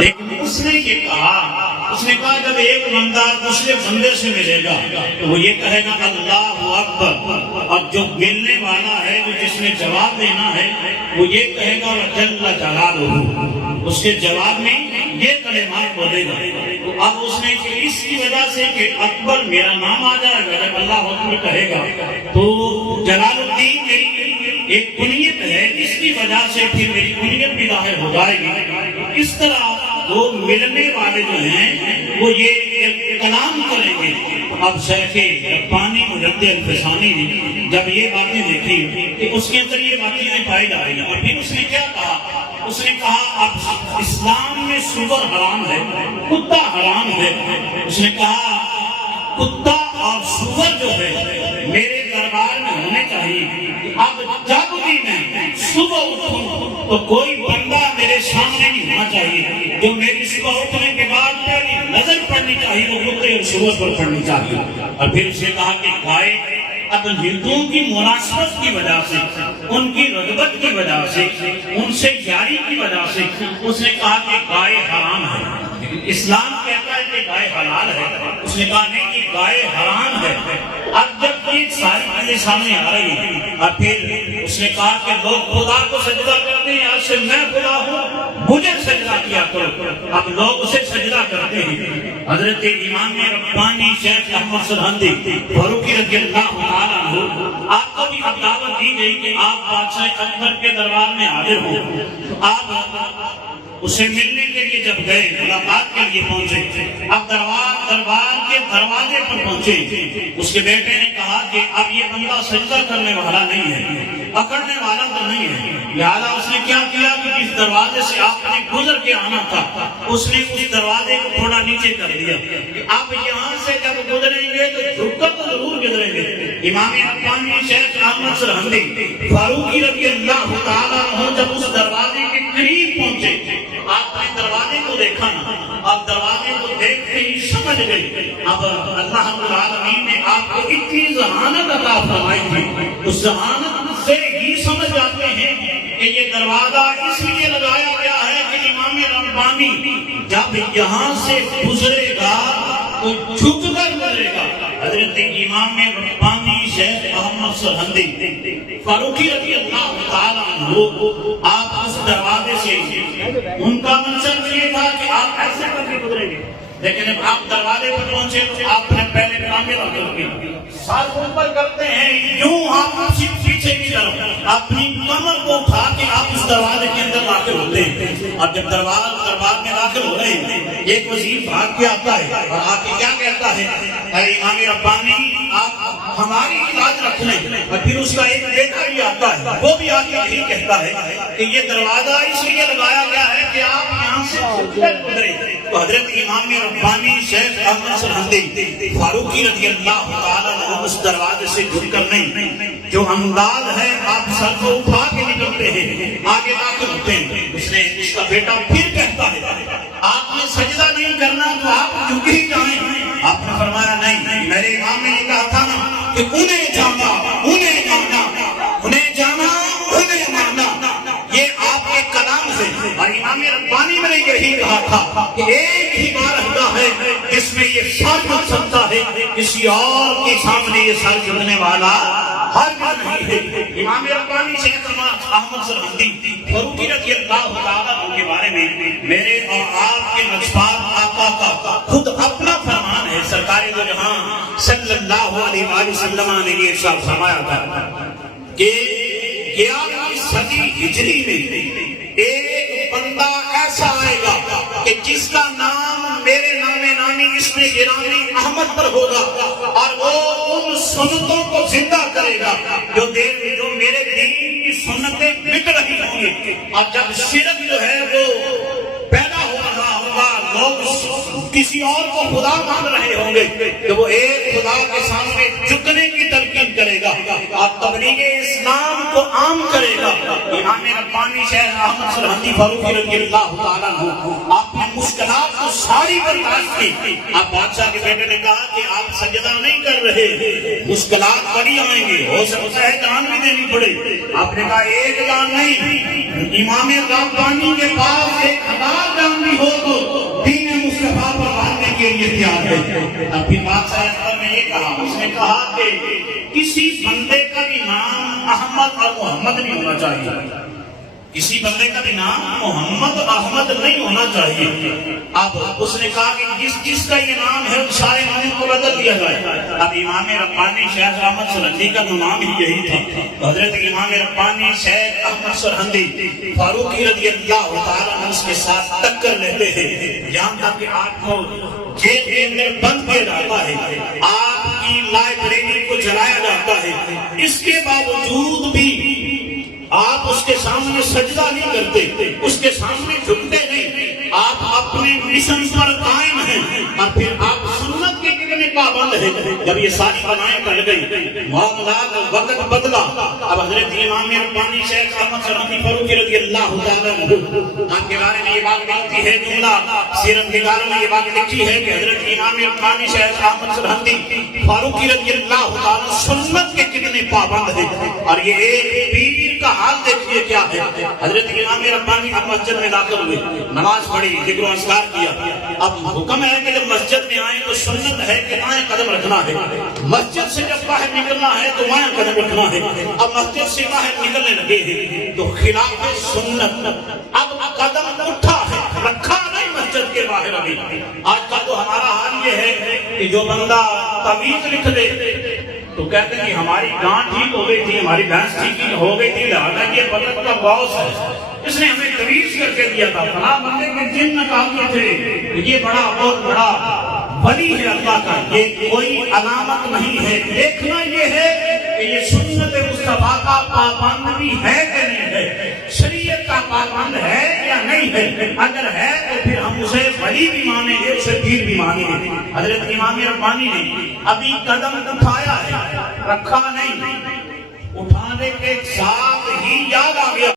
لیکن اس نے یہ کہا، اس نے کہا جب ایک بندہ دوسرے بندے سے ملے گا تو وہ یہ کہے گا اللہ اکبر، اور جو ملنے والا ہے، جو جس نے جواب دینا ہے، وہ یہ کہے گا جل جلالہ، اس کے جواب میں یہ کلمات بولے گا۔ تو اب اس نے اس کی وجہ سے کہ اکبر میرا نام آ جائے گا، جب اللہ اکبر کہے گا تو جلال الدین میری ایک کنیت ہے، اس کی وجہ سے پھر میری کنیت بھی ظاہر ہو جائے گی۔ اس طرح وہ ملنے والے جو ہیں وہ یہ کلام کریں گے۔ اب شیخ ربانی مجد الفسانی نے جب یہ باتیں دیکھی کہ اس کے اندر یہ باتیں پائی جا رہی ہیں، اور پھر اس نے کیا کہا، اس نے کہا اب اسلام میں سور حرام ہے، کتا حرام ہے۔ اس نے کہا کتا اور سور جو ہے میرے دربار میں ہونے چاہیے۔ اب جب بھی میں صبح اٹھوں تو کوئی بندہ میرے سامنے نہیں ہونا چاہیے، جو میری صبح اٹھنے کے بعد پہلی نظر پڑنی چاہیے وہ کتے اور سور پر پڑنی چاہیے۔ اور پھر اس نے کہا کہ گائے اب ہندوؤں کی مناسبت کی وجہ سے، ان کی رغبت کی وجہ سے، ان سے یاری کی وجہ سے اس نے کہا کہ گائے حرام ہے، اسلام کہتا ہے کہ گائے حلال ہے۔ اس نے کہا نہیں کہ گائے حرام ہے۔ اب جب یہ ساری چیزیں سامنے آ رہی ہیں، اور پھر اس نے کہا کہ لوگ خدا کو سجدہ کرتے ہیں، آج سے میں خدا ہوں، مجھے سجدہ کیا کرو۔ اب لوگ اسے سجدہ کرتے ہیں۔ حضرت امام ربانی شیخ احمد سرہندی فاروقی رضی اللہ تعالیٰ عنہ، آپ کو بھی اب دعوت دی گئی کہ آپ بادشاہ اکبر کے دربار میں حاضر ہوں۔ آپ اسے ملنے کے لیے جب گئے، ملاقات کے لیے پہنچے، اب دربار کے دروازے پر پہنچے، اس کے بیٹے نے کہا کہ اب یہ بندہ سجدہ کرنے والا نہیں ہے، پکڑنے والا تو نہیں ہے، لہٰذا اس نے کیا کیا کہ اس دروازے سے آپ نے گزر کے آنا تھا، اس نے اس دروازے کو تھوڑا نیچے کر دیا کہ آپ یہاں سے جب گزریں گے تو جھک کر تو ضرور گزریں گے۔ امام ربانی شیخ احمد سرہندی فاروقی رضی اللہ تعالیٰ عنہ جب اس دروازے کے قریب پہنچے، آپ نے دروازے کو دیکھا نا، اب دروازے کو دیکھتے ہی سمجھ گئے۔ اب اللہ رب العالمین نے آپ کو اتنی ذہانت عطا فرمائی تھی، اس ذہانت سے ہی سمجھ جاتے ہیں کہ یہ دروازہ اس لیے لگایا گیا ہے کہ امام ربانی جب یہاں سے گزرے گا تو جھک کر گزرے گا۔ حضرت امام ربانی شیخ احمد سرہندی فاروقی رضی اللہ تعالیٰ عنہ، آپ اس دروازے سے، ان کا منصب یہ تھا کہ آپ ایسے کر کے گزریں گے، لیکن جب آپ دروازے پر پہنچے تو آپ نے پہلے کامل کر کے ساتھ اوپر کرتے ہیں، یوں آپ پیچھے کی طرف اپنی کمر کو اٹھا کے آپ اس دروازے کے اندر داخل ہوتے ہیں۔ اور جب دربار میں داخل ہو رہے ہیں، ایک وزیر بھاگ کے آتا ہے اور آ کے کیا کہتا ہے، اے امام ربانی آپ ہماری لاج رکھ لیں۔ اور پھر اس کا ایک بیٹا بھی آتا ہے، وہ بھی آ کے یہی کہتا ہے کہ یہ دروازہ اس لیے لگایا گیا ہے کہ آپ یہاں سے گزریں۔ تو حضرت امام ربانی شیخ احمد سرہندی فاروقی رضی اللہ تعالیٰ عنہ اس دروازے سے جھک کر نہیں، جو انداز ہے آپ سر کو اٹھا کے نکلتے ہیں، آگے داخل ہوتے ہیں۔ اس کا بیٹا پھر کہتا ہے آپ نے سجدہ نہیں کرنا تو آپ جھک ہی جائیں۔ آپ نے فرمایا نہیں، میرے امام نے یہ کہا تھا نا کہ انہیں جانا، انہیں جانا، انہیں جانا، انہیں ماننا، یہ آپ کے کلام سے۔ اور امام ربانی میں نے یہی کہا تھا کہ ایک ہی بارگاہ ہے جس میں یہ سر جھک سکتا ہے، کسی اور کے سامنے یہ سر جھکنے والا ہرگز نہیں ہے۔ امام ربانی شیخ احمد سرہندی فاروقی رضی اللہ تعالیٰ عنہ کے بارے میں میرے اور آپ کے نجفات آقا کا خود اپنا فرمان ہے۔ سرکار دو جہاں صلی اللہ علیہ وآلہ وسلم نے یہ ارشاد فرمایا تھا کہ 11ویں صدی ہجری میں ایک بندہ ایسا آئے گا کہ جس کا نام میرے نام نامی اسم گرامی احمد پر ہوگا، اور وہ ان سنتوں کو زندہ کرے گا جو میرے دین کی سنتیں مٹ رہی ہوں گی۔ اور جب شرک جو ہے وہ پیدا ہو رہا ہوگا، لوگ کسی اور کو خدا مان رہے ہوں گے، کہ وہ ایک خدا کے سامنے جھکنے کی تلقین کرے گا اور تبلیغ اسلام کو عام کرے گا۔ امام ربانی شیخ احمد سرہندی فاروقی رضی اللہ تعالیٰ عنہ، آپ نے مشکلات کو ساری برداشت کی۔ اب بادشاہ کے بیٹے نے کہا کہ آپ سجدہ نہیں کر رہے، مشکلات بڑی آئیں گے، ہو سکتا ہے جان بھی دینی پڑے۔ آپ نے کہا ایک جان نہیں، امام ربانی کے پاس 1000 جان بھی ہو تو اب پھر بادشاہ اکبر نے یہ کہا، اس نے کہا کہ کسی بندے کا بھی نام احمد اور محمد نہیں ہونا چاہیے، کسی بندے کا بھی نام محمد احمد نہیں ہونا چاہیے۔ اب اس نے کہا کہ جس کا یہ نام ہے ان سارے ناموں کو بدل دیا جائے۔ اب امام ربانی شیخ احمد سرہندی کا نام ہی یہی تھا۔ حضرت امام ربانی شیخ احمد سرہندی فاروقی رضی اللہ تعالیٰ عنہ اس کے ساتھ ٹکر لیتے ہیں، یہاں تک کہ آپ کو جیل کے اندر بند کیا جاتا ہے، آپ کی لائبریری کو جلایا جاتا ہے، اس کے باوجود بھی آپ اس کے سامنے سجدہ نہیں کرتے، اس کے سامنے جھکتے نہیں، آپ اپنے مشن پر قائم ہیں، اور پھر آپ سنت کے کتنے پابند ہیں۔ جب یہ ساری بلائیں ٹل گئی، معاملات وقت بدلا، اب حضرت امام ربانی شیخ احمد سرہندی فاروقی رضی اللہ تعالیٰ عنہ آپ کے بارے میں یہ بات لکھتی ہے، جملہ سیرت نگاروں میں یہ بات لکھی ہے کہ حضرت امام ربانی شیخ احمد سرہندی فاروقی رضی اللہ تعالیٰ سنت کے کتنے پابند ہیں، اور یہ ایک پیر کا حال دیکھیے کیا ہے۔ حضرت امام ربانی اب مسجد میں داخل ہوئے، نماز پڑھی، ذکر و اذکار کیا۔ اب حکم ہے کہ جب مسجد میں آئیں تو سنت ہے کہ دائیں قدم رکھنا ہے، مسجد سے جب باہر نکلنا ہے تو بائیں قدم رکھنا ہے۔ اب مسجد سے باہر نکلنے لگے ہیں تو خلاف سنت اب قدم اٹھا ہے، رکھا نہیں مسجد کے باہر۔ ابھی آج کا تو ہمارا حال یہ ہے کہ جو بندہ تعویذ لکھ دے تو کہتے ہیں کہ ہماری گانٹ ٹھیک ہو گئی تھی، ہماری بھینس ٹھیک ہو گئی تھی، لہذا یہ بدن کا باس ہے، اس نے ہمیں تعویذ کر کے دیا تھا۔ فلاں بندے کے جن نکالتے تھے، یہ بڑا بہت بڑا ولی ہے اللہ کا، یہ کوئی علامت نہیں ہے۔ دیکھنا یہ ہے کہ یہ سنت مصطفیٰ کا پابند بھی ہے کہ نہیں ہے، شریعت کا پابند ہے یا نہیں ہے۔ اگر ہے تو پھر ہم اسے ولی بھی مانیں گے، اسے پیر بھی مانیں گے۔ حضرت امام ربانی نے ابھی قدم اٹھایا ہے، رکھا نہیں، اٹھانے کے ساتھ